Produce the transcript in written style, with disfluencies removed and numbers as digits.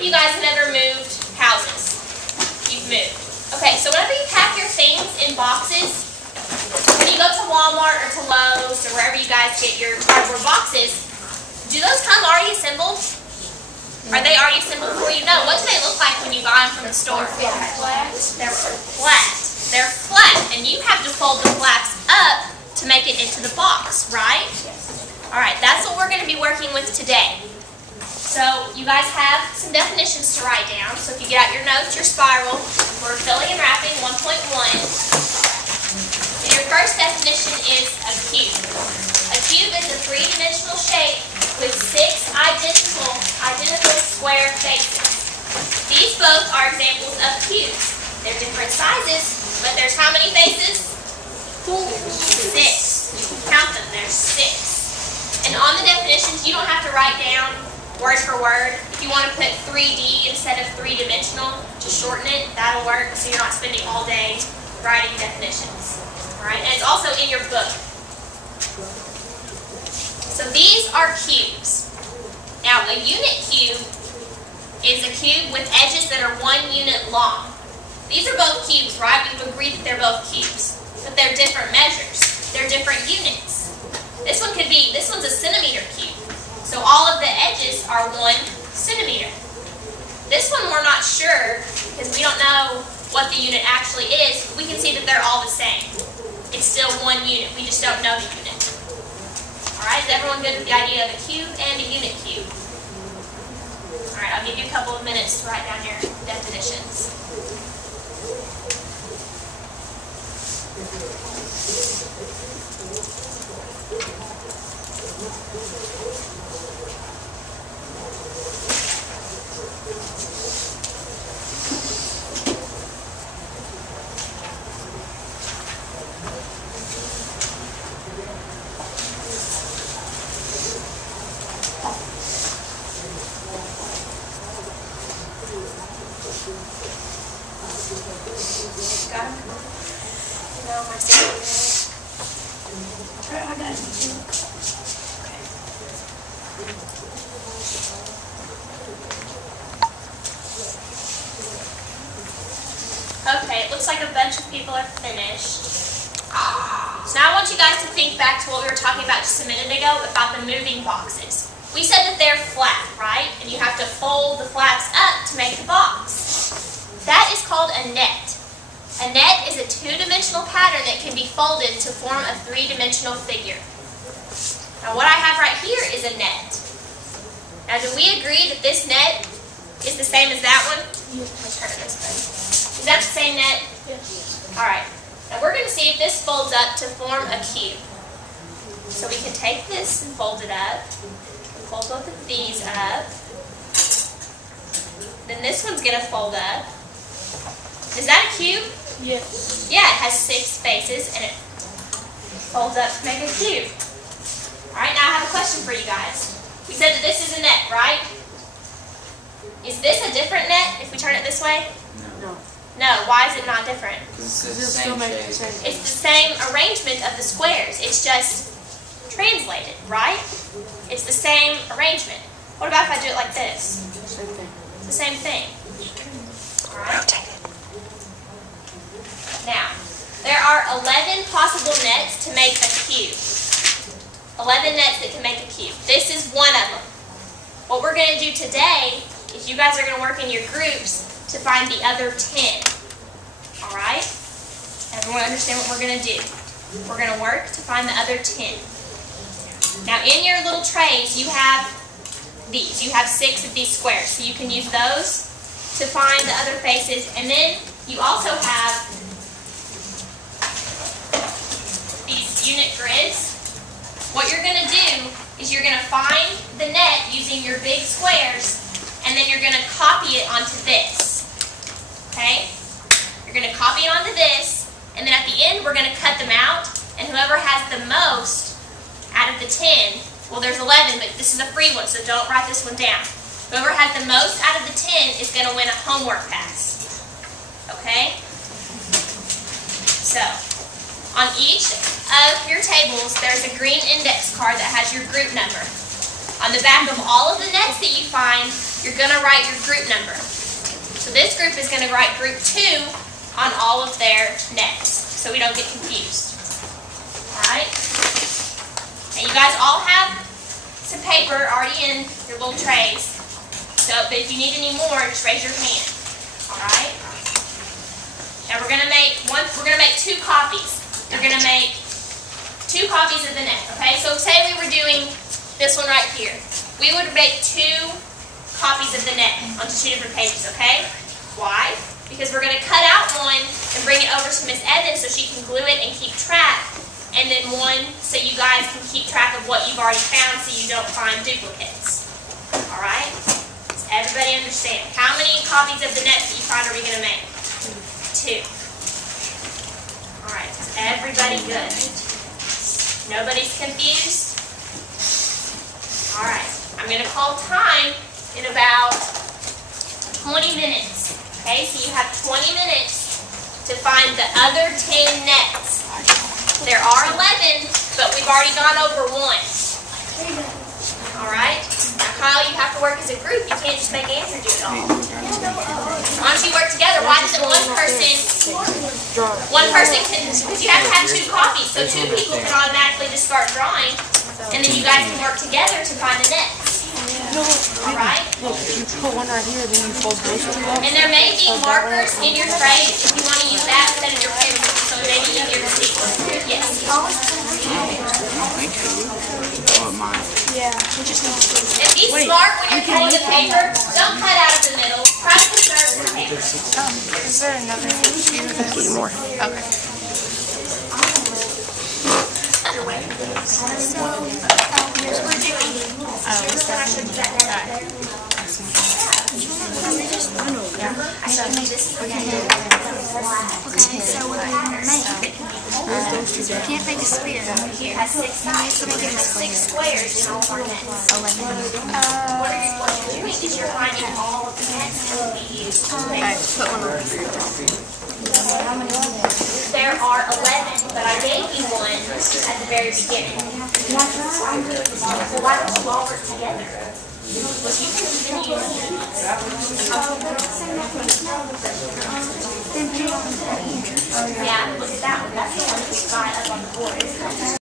of you guys have ever moved houses? You've moved. Okay, so whenever you pack your things in boxes, when you go to Walmart or to Lowe's or wherever you guys get your cardboard boxes, do those come already assembled? Are they already assembled before you know? What do they look like when you buy them from the store? Flat. They're flat. They're flat, and you have to fold the flats up to make it into the box, right? All right, that's what we're going to be working with today. So you guys have some definitions to write down. So if you get out your notes, your spiral, we're filling and wrapping 1.1. And your first definition is a cube. A cube is a three-dimensional shape with 6 identical square faces. These both are examples of cubes. They're different sizes, but there's how many faces? 6. You can count them. There's 6. And on the definitions, you don't have to write down word for word. If you want to put 3D instead of three-dimensional to shorten it, that'll work, so you're not spending all day writing definitions. All right, and it's also in your book. So these are cubes. Now, a unit cube is a cube with edges that are 1 unit long. These are both cubes, right? We've agreed that they're both cubes, but they're different measures. They're different units. This one's a centimeter cube. So all of the edges are 1 centimeter. This one we're not sure because we don't know what the unit actually is, but we can see that they're all the same. It's still 1 unit. We just don't know the unit. Alright, is everyone good with the idea of a cube and a unit cube? Alright, I'll give you a couple of minutes to write down your definitions. Got them? No, my sticky. I got it. Okay, it looks like a bunch of people are finished. So now I want you guys to think back to what we were talking about just a minute ago about the moving boxes. We said that they're flat, right? And you have to fold the flats up to make the box. That is called a net. A net is a 2-dimensional pattern that can be folded to form a 3-dimensional figure. Now what I have right here is a net. Now do we agree that this net is the same as that one? Let me turn it this way. Is that the same net? Yes. Alright. Now we're going to see if this folds up to form a cube. So we can take this and fold it up. Fold both of these up. Then this one's going to fold up. Is that a cube? Yes. Yeah, it has 6 faces and it folds up to make a cube. Alright, now I have a question for you guys. We said that this is a net, right? Is this a different net if we turn it this way? No. No, why is it not different? Because it's the same shape. It's the same arrangement of the squares. It's just translated, right? It's the same arrangement. What about if I do it like this? Same thing. It's the same thing. Alright? Now, there are 11 possible nets to make a cube. 11 nets that can make a cube. This is one of them. What we're going to do today is you guys are going to work in your groups to find the other 10. Alright? Everyone understand what we're going to do? We're going to work to find the other 10. Now, in your little trays, you have these. You have 6 of these squares. So you can use those to find the other faces. And then you also have these unit grids. What you're going to do is you're going to find the net using your big squares, and then you're going to copy it onto this. Okay? You're going to copy it onto this, and then at the end we're going to cut them out, and whoever has the most out of the 10, well there's 11, but this is a free one, so don't write this one down. Whoever has the most out of the 10 is going to win a homework pass. Okay? So, on each of your tables, there's a green index card that has your group number. On the back of all of the nets that you find, you're going to write your group number. So this group is going to write group 2 on all of their nets, so we don't get confused. Alright? And you guys all have some paper already in your little trays. So, but if you need any more, just raise your hand. Alright? Now we're gonna make 2 copies. We're gonna make 2 copies of the net. Okay? So say we were doing this one right here. We would make 2 copies of the net onto 2 different pages, okay? Why? Because we're gonna cut out one and bring it over to Miss Evans so she can glue it and keep track. And then one so you guys can keep track of what you've already found so you don't find duplicates. Alright? Does everybody understand? How many copies of the net that you find are we going to make? 2. Alright, is everybody good? Nobody's confused? Alright, I'm going to call time in about 20 minutes. Okay, so you have 20 minutes to find the other 10 nets. There are 11, but we've already gone over 1. Alright? Now, Kyle, you have to work as a group. You can't just make Andrew do it all. Why don't you work together? Why doesn't one person can, because you have to have 2 copies, so 2 people can automatically just start drawing, and then you guys can work together to find the nets. Alright? Look, if you put one right here, then you fold both of them. And there may be markers in your trays if you want to use that instead of your pencil, so it may be easier to see. Yes? Yeah. And be smart when you're cutting the paper. Don't cut out of the middle. Try to preserve the paper. Is there another sheet more? Okay. You can't make a sphere. Here has 6 sides, so we're going to make 6 squares in all of our nets. 11. What you're doing is you're finding all of the nets that will be used. Alright, put one on. There are 11, but I gave you one at the very beginning. So why don't you all work together? Well, you can even use yeah, look at that one. That's the one that we got up on the board.